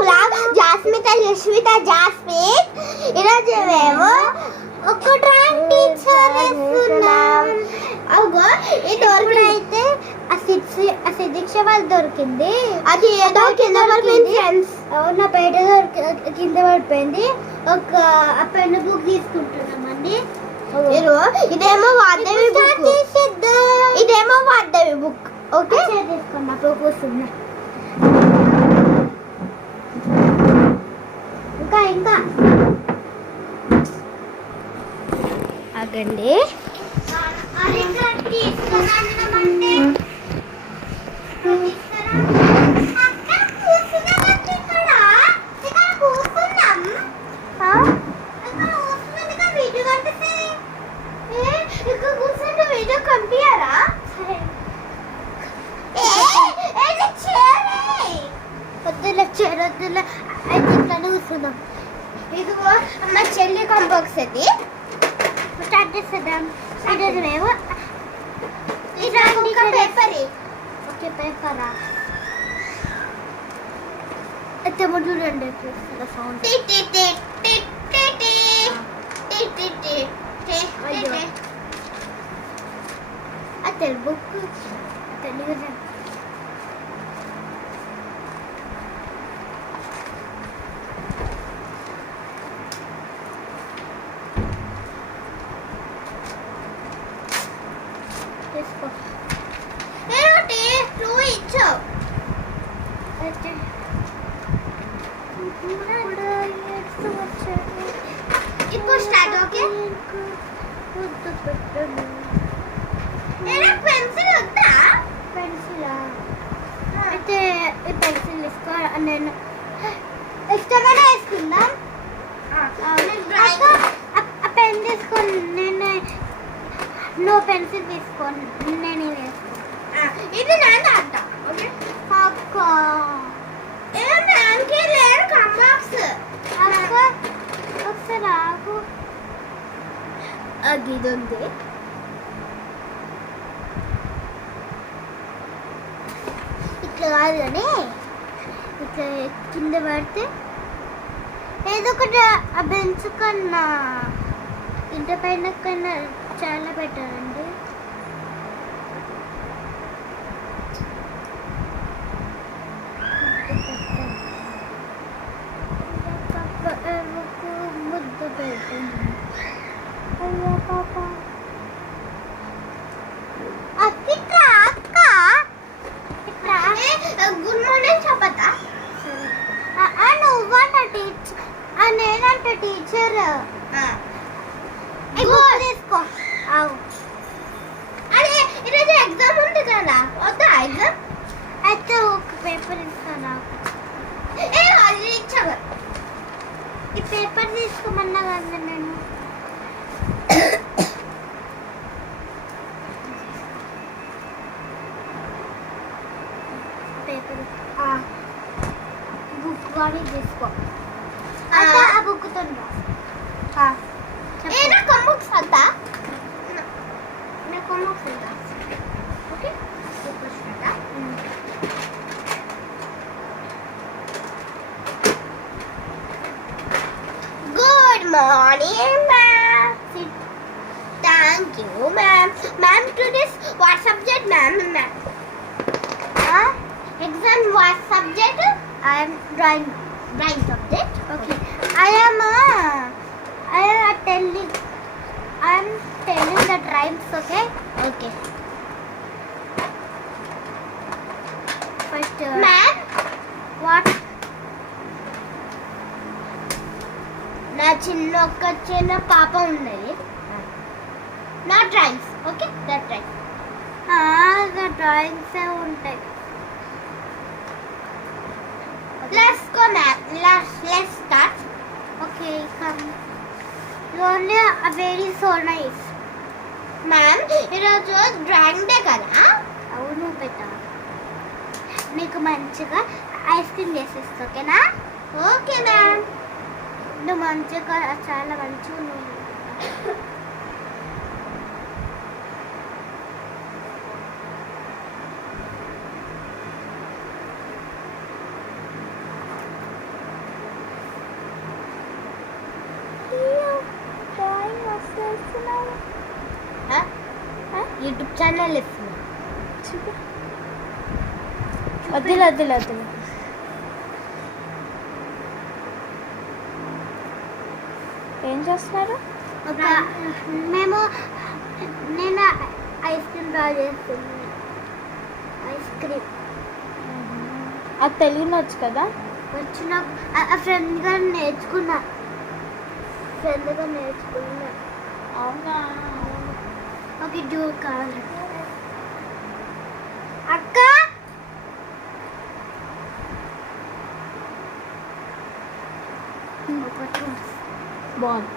Blog జాస్మిత Yashwitha జాస్మిత్. ఈరోజు మేము ఒక డ్రాయింగ్ టీచర్ వేస్తున్నాం. అగో ఈ డోర్ అయితే అసిదీక్ష వాళ్ళు దొరికింది. అది ఏదో కింద పడిపోయింది ఫ్రెండ్స్. అవునా బయట కింద పడిపోయింది. ఒక పెన్ను బుక్ తీసుకుంటున్నామండి. ఇదేమో వాగ్దేవి బుక్. ఇదేమో వాగ్దేవి బుక్. ఓకే తీసుకున్నా కూర్చున్నా. ఇంకా ఆగండి. వద్దులే అయితే ఇట్లానే కూర్చుందాం. ఇదిగో మా చెల్లి కంబాక్స్ అది స్టార్ట్ చేసేద్దాం. ఈరోజు మేము పేపర్ ఓకే పేపరా అయితే చూడండి సౌండ్ తెలుగు తెలుగు ఇప్పుడు స్టార్ట్. ఓకే పెన్సిల్ వద్దా? పెన్సిలా అయితే ఈ పెన్సిల్ తీసుకో. నేను ఇష్టమైన వేసుకుందాం. పెన్ తీసుకోండి. నేను నో పెన్సిల్ తీసుకోండి. నేను ఇది నాన్న అంట. ఓకే అక్క నాన్నకి లేరు కంబాక్స్. ఒకసారి ఆగు. ఇది ఉంది. ఇట్లా కాదు కానీ ఇట్లా కింద పడితే ఏదో ఒకటి ఆ బెంచ్ కన్నా ఇంటి పైన కన్నా చాలా బెటర్ అండి. ముద్దు పెడుతుంది. అయ్యో పాప అక్క గుడ్ మార్నింగ్ చెప్పతా. నువ్వంట టీచర్ నేనంట టీచర్. తీసుకో. అదే ఈరోజు ఎగ్జామ్ ఉంది కదా. వద్దా ఎగ్జామ్? అయితే ఒక పేపర్ ఇస్తాను. అది ఇచ్చావు. ఈ పేపర్ తీసుకోమన్నా కదా నేను. పేపర్ బుక్ కానీ తీసుకో. ఆ బుక్తో కంబుక్స్ అంతా నాకు కంబుక్స్ అంతా. Okay good morning ma'am. Thank you ma'am. Ma'am today's what subject ma'am? Exam what subject? I am drawing subject. Okay. I am telling the rhymes. Okay. First ma'am, what? నా చిన్న పాప ఉన్నది. Not drawings. Okay that drawings. Drawings ఉంటాయి. Let's go ma'am. Let's start. Okay, come. Only very so nice. Ma'am, ఈరోజు drawing day కదా. అవును బెట. నీకు మంచిగా ఐస్ క్రీమ్ చేసేస్తా. ఓకేనా? Okay ma'am. నువ్వు మంచిగా చాలా మంచిగా నువ్వు ఇస్తున్నావు? యూట్యూబ్ ఛానల్ ఇస్తున్నా. వద్దులే వద్దులే వద్దులే. ఏం చేస్తున్నారు? నేను ఐస్ క్రీమ్ డ్రా చేస్తున్నాను. ఐస్ క్రీమ్ అది తెలియనొచ్చు కదా. వచ్చిన ఫ్రెండ్గా నేర్చుకున్నా. అవునా? ఒక జూ కావాలి అక్క. బాగుంది.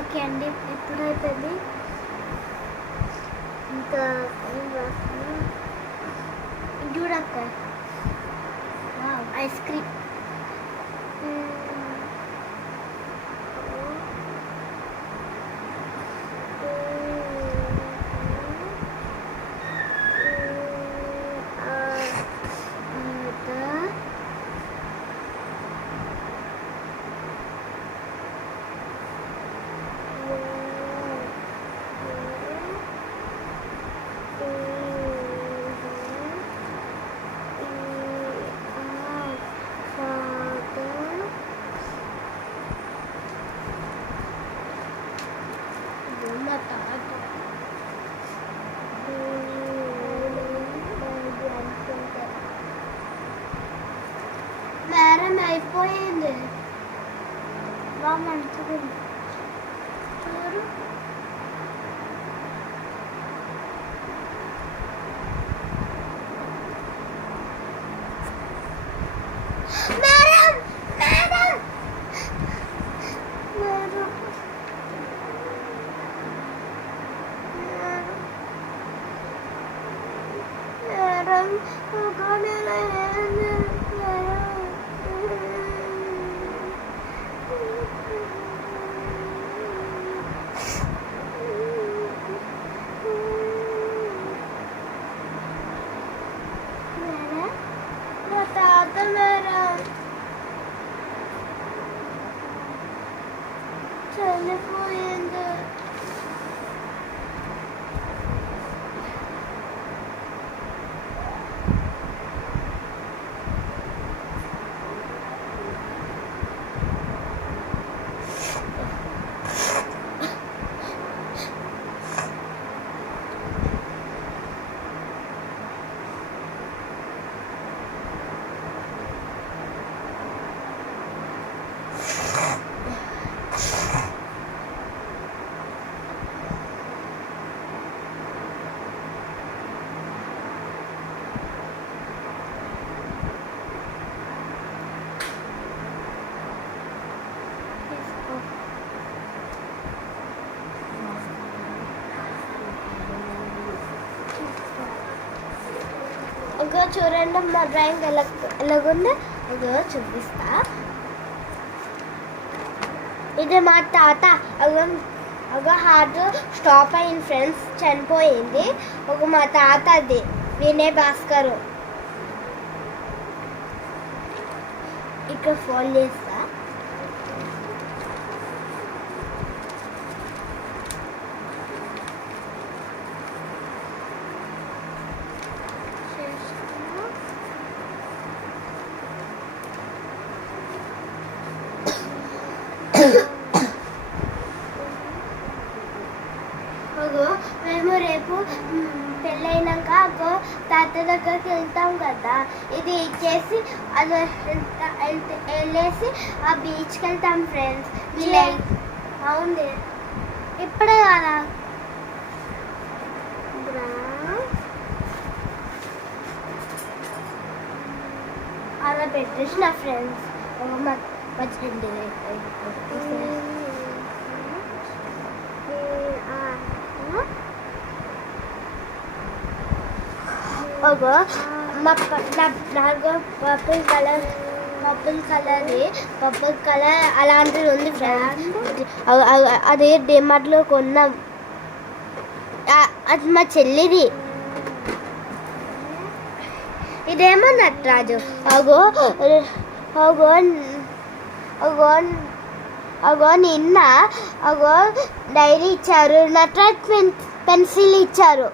ఓకే అండి, ఎప్పుడైపోయింది ఇంకా ఏం రాస్తున్నా చూడక్క. ఐస్ క్రీమ్ బేరం అయిపోయింది. మంచిది చూడు. చనిపోయింది. ఇంకా చూడండి మా డ్రాయింగ్ ఎలాగుందో అదో చూపిస్తా. ఇది మా తాత ఒక హార్ట్ స్టాప్ అయింది ఫ్రెండ్స్, చనిపోయింది. ఒక మా తాతది వినయ్ భాస్కర్. ఇక్కడ ఫోన్ చేస్తా. మేము రేపు పెళ్ళైనాక తాత దగ్గరికి వెళ్తాం కదా, ఇది ఇచ్చేసి అది వెళ్ళేసి ఆ బీచ్కి వెళ్తాం ఫ్రెండ్స్. అవును ఇప్పుడే కదా అలా పెట్టేసిన ఫ్రెండ్స్. వచ్చండి నాకు పర్పుల్ కలర్ అలాంటిది ఉంది ఫ్రెండ్స్. అది డిమార్ట్లో కొన్నాం. అది మా చెల్లిది. ఇదేమో నటరాజు. అగో నిన్న డైరీ ఇచ్చారు, నటరాజ్ పెన్సిల్ ఇచ్చారు.